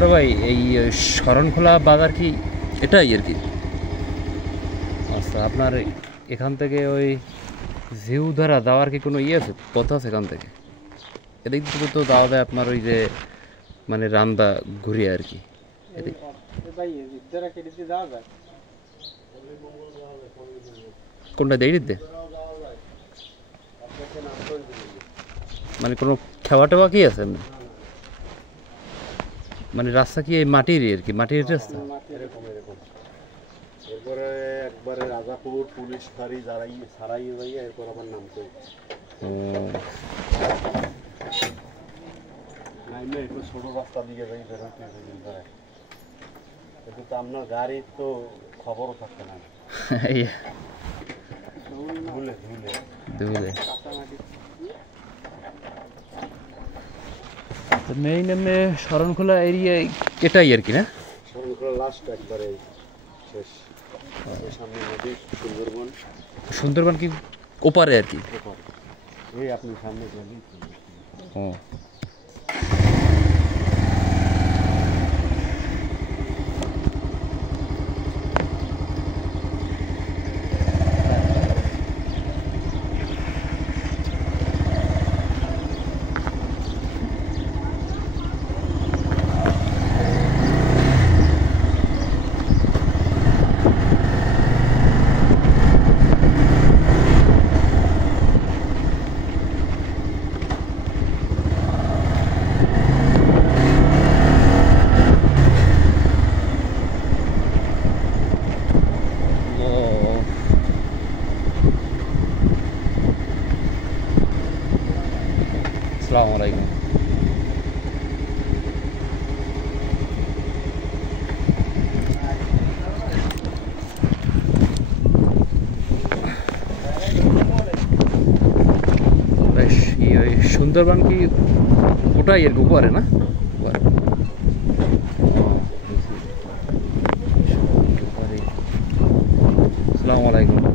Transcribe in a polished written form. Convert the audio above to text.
বড় ভাই এই শরণখোলা বাজার কি এটাই আর কি? আচ্ছা, আপনার এখান থেকে ওই ঝিউধারা যাওয়ার কি কোনো ইয়ে আছে, পথ আছে এখান থেকে? এদিক থেকে তো যাওয়া যায় আপনার ওই যে মানে রান্দা ঘুরিয়ে আর কি। কোনটা দেরিতে মানে কোনো খাওয়া টাওয়া কি আছে এমনি? মানে রাস্তা কি এই মাটির আর কি, মাটির রাস্তা? এরপরে একবারে রাজাপুর পুলিশ ফাঁড়ি যারাই সারাই যাইয়া এরপর আবার নামতে নাইলে একটু ছোট রাস্তা দিকে যাই বেরোতে কিন্তু তো আপনার গাড়ির তো খবরও থাকতে না। ধুলে ধুলে ধুলে মেইন এমনি শরণখোলা এরিয়া এটাই আর কি না? শরণখোলা লাস্ট একবারে শেষ। সামনে নদী সুন্দরবন। সুন্দরবন কি ওপারে আর কি? এই আপনি সামনে গেলেই ও আসসালামু আলাইকুম। বেশ ওই সুন্দরবন কি ওটাই আর কি উপরে না? আসসালামু আলাইকুম।